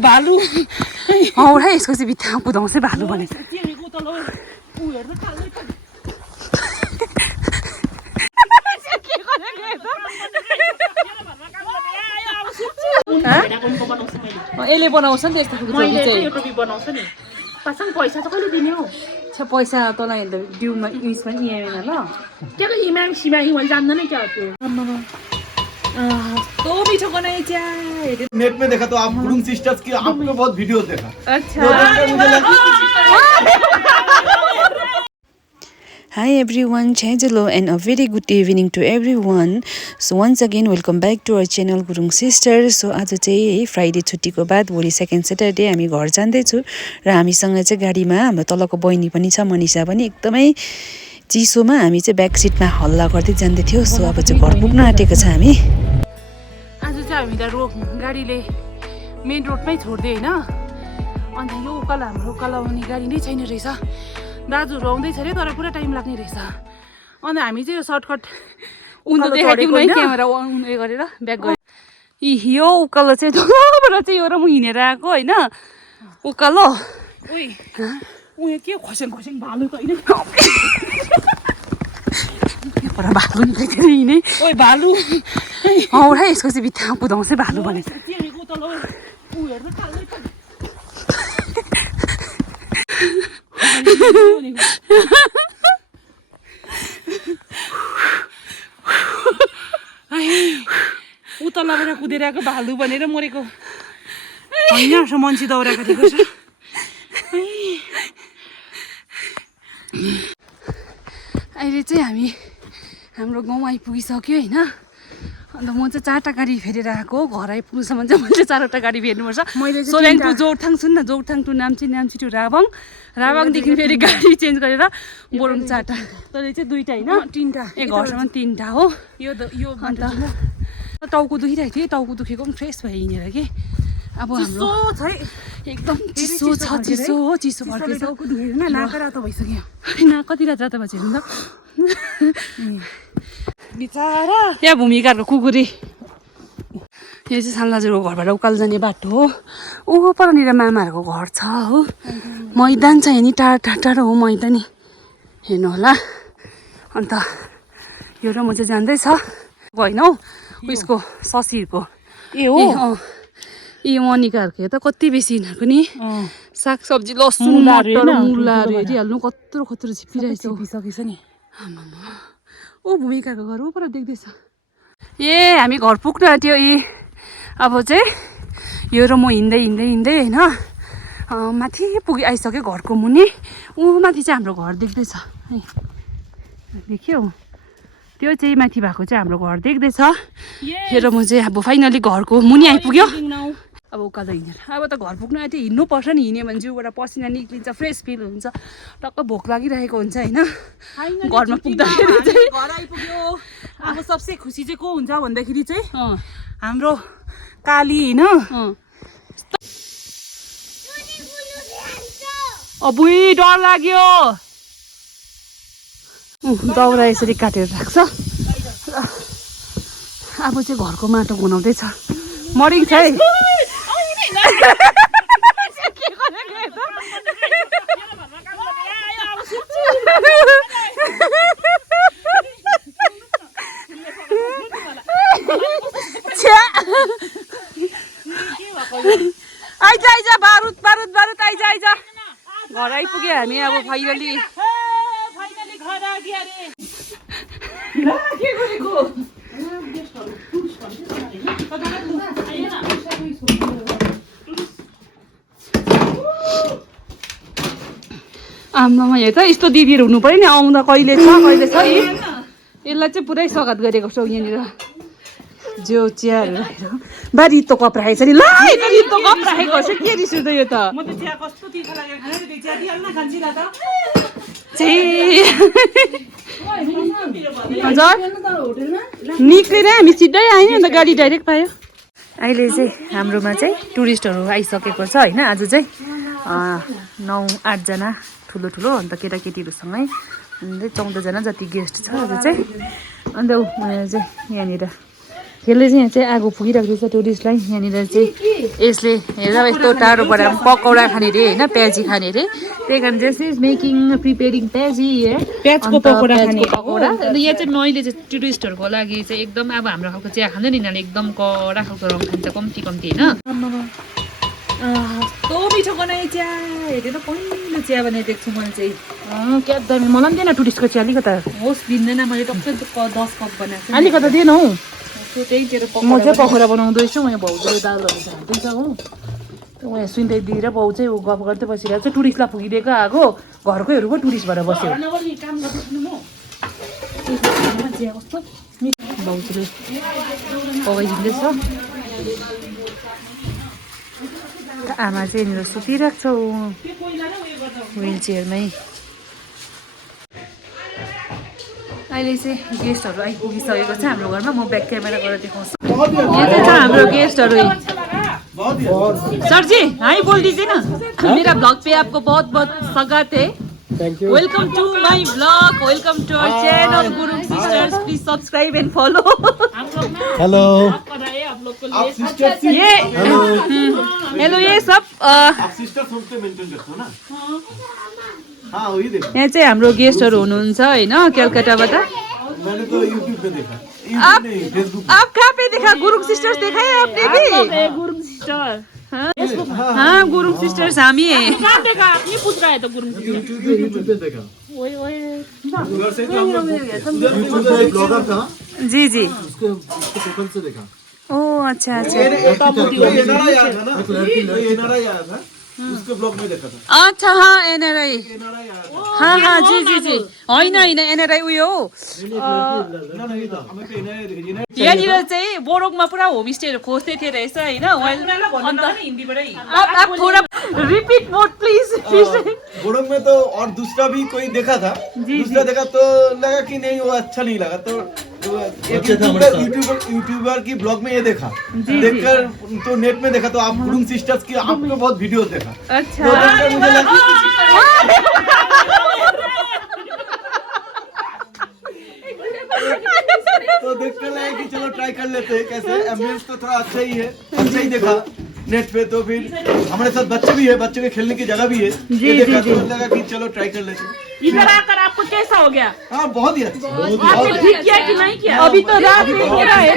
भालु और है यसको चाहिँ भित्तामा कुदाउँछ भालु भने यसले बनाउँछ नि यस्तो पैसा त कहिले दिने हो पैसा तँलाई ड्युमा इङ्ग्लिसमा इएमआईमा ल त्यो इमाम सिमाही मैले जान्दैन क्या त्यो तो मीठा बनाई क्या नेट में देखा तो आप गुरुंग सिस्टर्स की आपको बहुत वीडियो देखा अच्छा Hi everyone, hello and a very good evening to everyone. So once again welcome back to our channel Gurung Sisters. So आज चाहिँ फ्राइडे छुट्टीको बाद भोलि सेकेन्ड सैटरडे हामी घर जाँदै छु र हामीसँग चाहिँ गाडीमा हाम्रो तलको बहिनी पनि छ मनिषा पनि एकदमै चिसोमा हामी चाहिँ ब्याक सिटमा हल्ला गर्दै जाँदै थियौ. सो अब चाहिँ घर पुग्न आँटेको छ हामी. आज चाहिँ हामीलाई गाडीले मेन रोडमै छोड्दै हैन अनि यो उकालो हाम्रो उकालो आउने गाडी नै छैन रहेछ. दाजुहरू आउँदैछ अरे तर पुरा टाइम लाग्ने रहेछ अनि हामी चाहिँ यो सर्टकट उन्तो देखाइदिउँ है क्यामेरा उयो गरेर ब्याक गयो. यो उकालो चाहिँ तलबाट चाहिँ यो र म हिँडेर आएको होइन उकालो उयो के खसेङ खसेङ भालु त होइन भालु निकालेर हिँडे ओइ भालु और है यसको चाहिँ भित्तामा कुदाउँछ भालु भने उतलबाट कुदेर आएको भालु भनेर मरेको होइन मान्छे दौडाएको दिएको छ. अहिले चाहिँ हामी हाम्रो गाउँ आइपुगिसक्यो होइन अन्त म चाहिँ 4टा गाडी फेरेर आएको घर आइपुग्नुसम्म चाहिँ मैले 4वटा गाडी फेर्नुपर्छ. सोल्याङ टु जोरथाङ सुन न जोरथाङ टु नाम्ची टु राभाङदेखि फेरि गाडी चेन्ज गरेर बोरङ 4टा तर चाहिँ 2टा होइन 3टा ए घरसम्म 3टा हो. यो अन्त टाउको दुखिरहेको थियो टाउको दुखेको पनि फ्रेस भयो हिँडेर कि अब हाम्रो एकदम चिसो हो चिसो फर्केछ नाक रातो भइसक्यो होइन कति रात रातो भएछ हेर्नु त बिचारा यहाँ भूमिकाहरूको कुकुरी. यो चाहिँ सानलाजुको घरबाट उकालो जाने बाटो हो. ऊ परनिर मामाहरूको घर छ हो. मैदान छ यहाँ नि टाढो हो मैदान नि हेर्नु होला. अन्त यो र म चाहिँ जान्दैछ होइन हौ उयसको ससीहरूको ए हो ए मनिकाहरूको त कति बेसी यिनीहरूको नि सागसब्जी लसुन मटर मुलाहरू हेरिहाल्नु कत्रो छिप्पिरहेछ नि. ऊ भूमिकाको घर ऊ पर देख्दैछ. ए हामी घर पुग्नु आँट्यो. अब चाहिँ यो र म हिँड्दै होइन माथि आइसक्यो घरको मुनि. ऊ माथि चाहिँ हाम्रो घर देख्दैछ देख्यौ त्यो चाहिँ माथि भएको चाहिँ हाम्रो घर देख्दैछ. र म चाहिँ अब फाइनली घरको मुनि आइपुग्यो. अब उकालो हिँडेर अब त घर पुग्नु आँट्यो हिँड्नुपर्छ नि. हिँड्यो भने जिउबाट पसिना निक्लिन्छ फ्रेस फिल हुन्छ टक्क भोक लागिरहेको हुन्छ होइन घरमा पुग्दाखेरि चाहिँ घर आइपुग्यो. अब सबसे खुसी चाहिँ को हुन्छ भन्दाखेरि चाहिँ हाम्रो काली होइन अबुई डर लाग्यो दाउरा यसरी काटेर राख्छ. अब चाहिँ घरको माटो गुनाउँदैछ मरिन्छ है. आइज बारुद आइज घर आइपुग्यो हामी अब फाइनली. आमामा यो त यस्तो दिदीहरू हुनु पऱ्यो नि आउँदा कहिले छ यसलाई चाहिँ पुरै स्वागत गरेको छौ यहाँनिर जो चियाहरू राखेर बा रित्तो कप राखेको छ नि ल रित्तो कप राखेको छ के रिस उठ्यो यो त हजुर निक्लेर हामी सिधै आयौँ अन्त गाडी डाइरेक्ट पायो. अहिले चाहिँ हाम्रोमा चाहिँ टुरिस्टहरू आइसकेको छ होइन. आज चाहिँ 9-8 जना ठुलो अन्त केटाकेटीहरूसँगै 14 जना जति गेस्ट छ आज चाहिँ. अन्त चाहिँ यहाँनिर यसले चाहिँ यहाँ चाहिँ आगो फुकिराख्दैछ टुरिस्टलाई यहाँनिर चाहिँ यसले हेर यस्तो टाढोबाट पकौडा खाने रे होइन प्याजी खाने रे त्यही कारण चाहिँ मेकिङ प्रिपेरिङ प्याजी प्याजको पकौडा खाने पकौडा अनि यहाँ चाहिँ मैले चाहिँ टुरिस्टहरूको लागि चाहिँ एकदम अब हाम्रो खालको चिया खाँदैन नि यिनीहरूले एकदम कडा खालको रङ खान्छ कम्ती कम्ती होइन कस्तो मिठो बनाए चिया हेरेर पहिलो चिया बनाइदिएको छु मैले चाहिँ क्या दामी मलाई पनि दिएन टुरिस्टको चिया अलिकता होस् दिँदैन मैले टक्कै 10 कप बनाएको छु अलिकता दिएन हौ त्यही तेरो म चाहिँ पकौडा बनाउँदैछु यहाँ भाउजूले दालहरू खाँदैछ हो उहाँ सुन्दै दिएर भाउ चाहिँ ऊ गफ गर्दै बसिरहेको छ टुरिस्टलाई फुकिदिएको आएको घरकैहरू पो टुरिस्ट भएर बस्यो भाउजूले पकाइदिँदैछ आमा चाहिँ यहाँनिर सुतिरहेको छ व्हिल चेयरमै अहिले चाहिँ गेस्टहरू आइपुगिसकेको छ हाम्रो घरमा म ब्याक क्यामेरा गरेर देखाउँछु यहाँ चाहिँ छ हाम्रो गेस्टहरू सर जी हाई बोल दीजिए ना मेरा ब्लॉग पे आपको बहुत बहुत स्वागत है welcome to my blog welcome to our channel Gurung sisters please subscribe and follow hello ये हेलो ये सब सिस्टर सबसे मेंटेन करते हो ना हाँ वही देखो यहाँ चाहिँ हाम्रो गेस्टहरू हुनुहुन्छ हैन कलकत्ताबाट मैंने तो यूट्यूब पे देखा आप नहीं फेसबुक आप कहाँ पे देखा गुरुंग सिस्टर्स देखा है आपने भी गुरुङ सिस्टर हाँ गुरुंग सिस्टर्स हामी है कहाँ देखा आपने पूछ रहा है तो गुरुङ यूट्यूब पे देखा ओए ओए उधर से यूट्यूब पे एक ब्लॉगर था जी जी उसके प्रोफाइल से देखा ओ अच्छा अच्छा ये नारा याद था ना ये नारा याद था उसके ब्लॉग में देखा था अच्छा हाँ एनआरआई नारा याद था हाँ हाँ जी जी जी होइन होइन एनआरआई उयो हो ना नहीं था हमें पे इन्हें देखिए यहाँनिर चाहिँ बोरोकमा पुरा होमस्टेहरू खोज्दै थिए रहेछ होइन आप थोड़ा रिपीट मोड प्लिज बोडोंग में तो और दूसरा भी कोई देखा था दूसरा देखा तो लगा कि नहीं वो अच्छा नहीं लगा तो एक यूट्यूबर की ब्लॉग में ये देखा देखकर तो नेट में देखा तो आप गुरुंग सिस्टर्स की आपके बहुत वीडियोस देखा अच्छा तो देखकर मुझे लगा तो देखकर लगा कि चलो ट्राई कर लेते हैं कैसे एम्बियंस तो थोड़ा अच्छा ही है अच्छा ही देखा नेट पे तो फिर हमारे साथ बच्चे भी है बच्चे के खेलने की जगह भी है ये देखा तो लगा कि चलो ट्राई कर लेते हैं इधर आकर आपको कैसा हो गया हाँ बहुत ही अच्छा आपने ठीक किया कि नहीं किया अभी तो रात हो गया है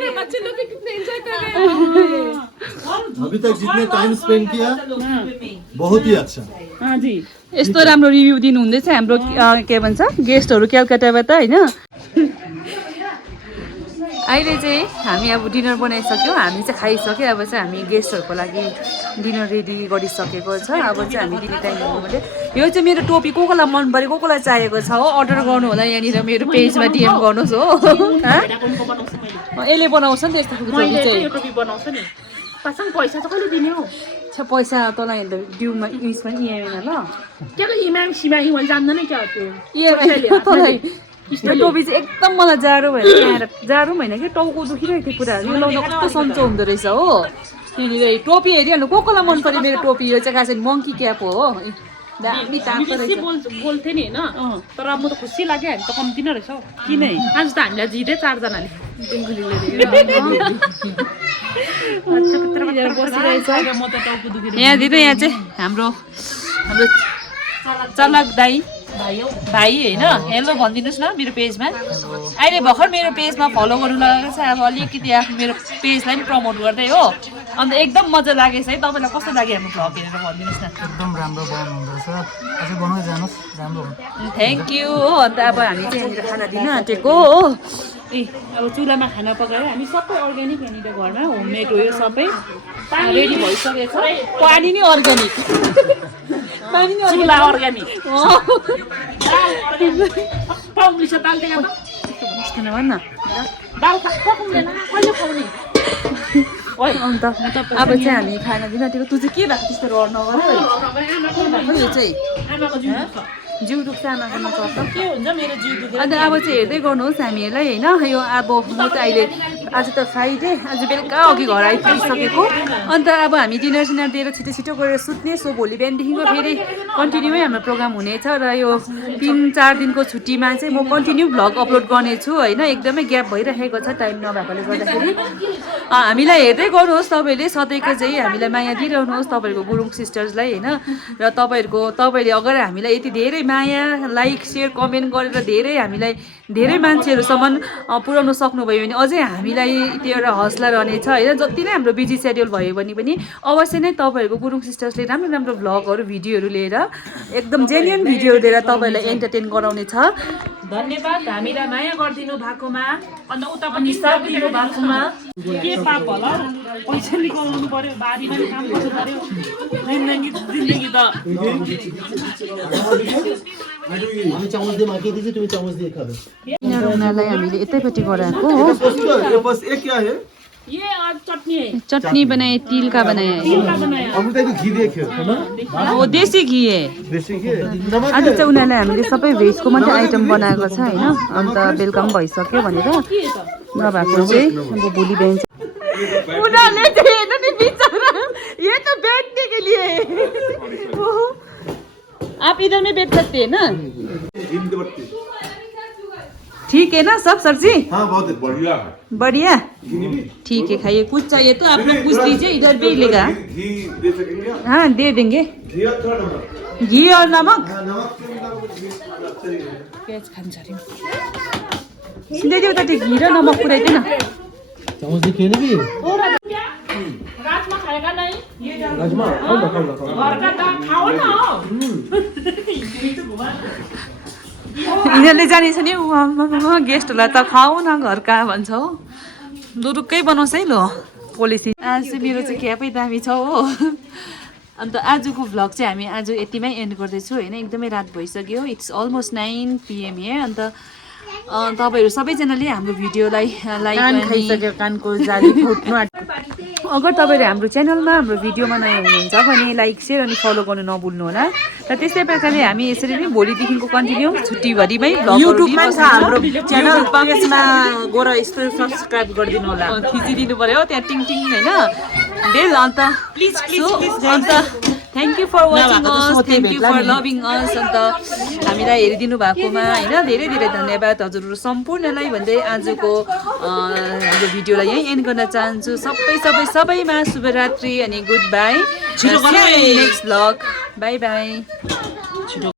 ना बच्चे लोग कितने एंजॉय कर रहे हैं अभी तक जितने टाइम स्पेंड किया बहुत ही अच्छा हाँ जी यस्तो राम्रो रिभ्यू दिनु हुँदैछ हाम्रो के भन्छ गेस्टहरू कलकत्ताबाट हैन अहिले चाहिँ हामी अब डिनर बनाइसक्यौँ हामी चाहिँ खाइसक्यो अब चाहिँ हामी गेस्टहरूको लागि डिनर रेडी गरिसकेको छ अब चाहिँ हामी डिनर टाइम गर्नुपर्ने यो चाहिँ मेरो टोपी को कोलाई मन पऱ्यो को कोलाई चाहिएको छ हो अर्डर गर्नु होला यहाँनिर मेरो पेजमा डिएम गर्नुहोस् हो यसले बनाउँछ नि त यस्तो टोपी चाहिँ टोपी बनाउँछ नि पासँग पैसा चाहिँ कहिले दिने हो पैसा तँलाई ड्युमा उयसमा इएमआईमा ल क्या इमाम सिमाही मैले जान्दैन क्या त्यो इएमआई तँलाई यो टोपी चाहिँ एकदम मलाई जाडो भएर जाडो पनि होइन कि टाउको दुखिरहेको थियो पुरा यो लाउँदा कस्तो सन्चो हुँदो रहेछ हो यहाँनिर टोपी हेरिहाल्नु को कोलाई मन पऱ्यो मेरो टोपी यो चाहिँ खास मङ्की क्याप हो दामी तातो रहेछ बोल्थे नि होइन तर म त खुसी लाग्यो हामी त कम्ती नै रहेछ किन आज त हामीलाई जित्दै 4 जनाले यहाँ दिनु यहाँ चाहिँ हाम्रो चलक दाई भाइ होइन हेलो भनिदिनुहोस् न मेरो पेजमा अहिले भर्खर मेरो पेजमा फलो गर्नु लगाएको छ अब अलिकति आफ्नो मेरो पेजलाई पनि प्रमोट गर्दै हो अन्त एकदम मजा लागेछ है तपाईँलाई कस्तो लाग्यो हाम्रो भ्लग हेरेर भनिदिनुहोस् न एकदम राम्रो बनाउनु हुँदैछ अझै बनाउँदै जानुहोस् राम्रो थ्याङ्क यू हो अन्त अब हामी चाहिँ यहाँनिर खाना दिन आँटेको हो ए अब चुलामा खाना पकाएर हामी सबै अर्ग्यानिक यहाँनिर घरमा होममेड हो यो सबै रेडी भइसकेको छ पानी नै अर्ग्यानिक पानी नै चुला अर्ग्यानिक पाउँदैछ दाल देखा त भन्न दाल पकाउँदैन कहिले खुवाउने अन्त अब चाहिँ हामी खाना दिन आँटेको तँ चाहिँ के भएको त्यस्तो रहर नगर यो चाहिँ जिउ दुख्छ आमाको नचर्छ के हुन्छ मेरो जिउ दुखेर अन्त अब चाहिँ हेर्दै गर्नुहोस् हामीहरूलाई होइन यो अब म चाहिँ अहिले आज त फ्राइडे आज बेलुका अघि घर आइपुगिसकेको अन्त अब हामी डिनर सिनर दिएर छिटो छिटो गरेर सुत्ने सो भोलि बिहानदेखिको फेरि कन्टिन्यूमै हाम्रो प्रोग्राम हुनेछ र यो 3-4 दिनको छुट्टीमा चाहिँ म कन्टिन्यू भ्लग अपलोड गर्नेछु होइन एकदमै ग्याप भइरहेको छ टाइम नभएकोले गर्दाखेरि हामीलाई हेर्दै गर्नुहोस् तपाईँहरूले सधैँको चाहिँ हामीलाई माया दिइरहनुहोस् तपाईँहरूको गुरुङ सिस्टर्सलाई होइन र तपाईँले अगर हामीलाई यति धेरै माया लाइक सेयर कमेन्ट गरेर धेरै हामीलाई धेरै मान्छेहरूसम्म पुर्याउन सक्नुभयो भने अझै हामीलाई त्यो एउटा हौसला रहनेछ होइन जति नै हाम्रो बिजी सेड्युल भयो भने पनि अवश्य नै तपाईँहरूको गुरुङ सिस्टर्सले राम्रो राम्रो भ्लगहरू भिडियोहरू लिएर एकदम जेन्युन भिडियोहरू लिएर तपाईँहरूलाई एन्टरटेन गराउनेछ धन्यवाद हामीलाई माया गरिदिनु भएकोमा अन्त उता पनि साथ दिनु भएकोमा के पाप होला पैसा निकाल्नु पर्यो बारीमा नि काम गर्नु पर्यो जिन्दगी त আমি চামচ দিয়ে মাখিয়ে দিয়েছি তুমি চামচ দিয়ে খাবে उनीहरूलाई हामीले यतैपट्टि गराएको हो ये बस ये क्या है ये आज चटनी है चटनी बनाए तिल का बनाए का बनाया अमृता को घी देखियो वो देसी घी है देसी घी नमक आज चाहिँ उनीहरूलाई हामीले सबै भेजको मात्रै आइटम बनाएको छ होइन अन्त बेलुका पनि भइसक्यो भनेर नभएको चाहिँ अब भोलि बिहान उनीहरूले चाहिँ हेर्नु नि बिचरा ये तो बैठने के लिए आप इधर में बैठ सकते हैं ना ठीक है ना सब सर जी हाँ बहुत बढ़िया बढ़िया ठीक है खाइए कुछ चाहिए तो आप लोग पूछ लीजिए इधर भी मिलेगा घी दे सकेंगे आप? हाँ दे देंगे घी और थोड़ा नमक घी और नमक हाँ नमक के मतलब घी अच्छा ही है। प्याज खान्छ अरे सिधै उता त्यो घी र नमक पुऱ्याइदिएन চামচ দিয়ে খেয়ে নিবি राजमा खाएगा नहीं রাজমা খাও না খাও না খাও घर का दाल खाओ ना यिनीहरूले जानेछ नि गेस्टहरूलाई त खाऊ न घरका भन्छ हो दुरुक्कै बनाउँछ है ल पोलिसी आज चाहिँ मेरो चाहिँ क्यापै दामी छ हो अन्त आजको भ्लग चाहिँ हामी आज यतिमै एन्ड गर्दैछौँ होइन एकदमै रात भइसक्यो इट्स अलमोस्ट 9 PM here अन्त तपाईँहरू सबैजनाले हाम्रो भिडियोलाई लाइक खाइसक्यो कानको जाली फुट्नु अगर तपाईँहरू हाम्रो च्यानलमा हाम्रो भिडियोमा नयाँ हुनुहुन्छ भने लाइक सेयर अनि फलो गर्नु नभुल्नु होला र त्यस्तै प्रकारले हामी यसरी नै भोलिदेखिको कन्टिन्यू छुट्टीभरिमै युट्युबमा छ हाम्रो च्यानल पेजमा गएर सब्स्क्राइब गरिदिनु होला थिचिदिनु पर्यो त्यहाँ टिङ टिङ होइन बेल अन्त प्लिज अन्त thank you for watching us thank you for loving us अन्त हामीलाई हेरिदिनु भएकोमा होइन धेरै धेरै धन्यवाद हजुरहरू सम्पूर्णलाई भन्दै आजको हाम्रो भिडियोलाई यहीँ एन्ड गर्न चाहन्छु सबैमा शुभरात्रि अनि good by next vlog by by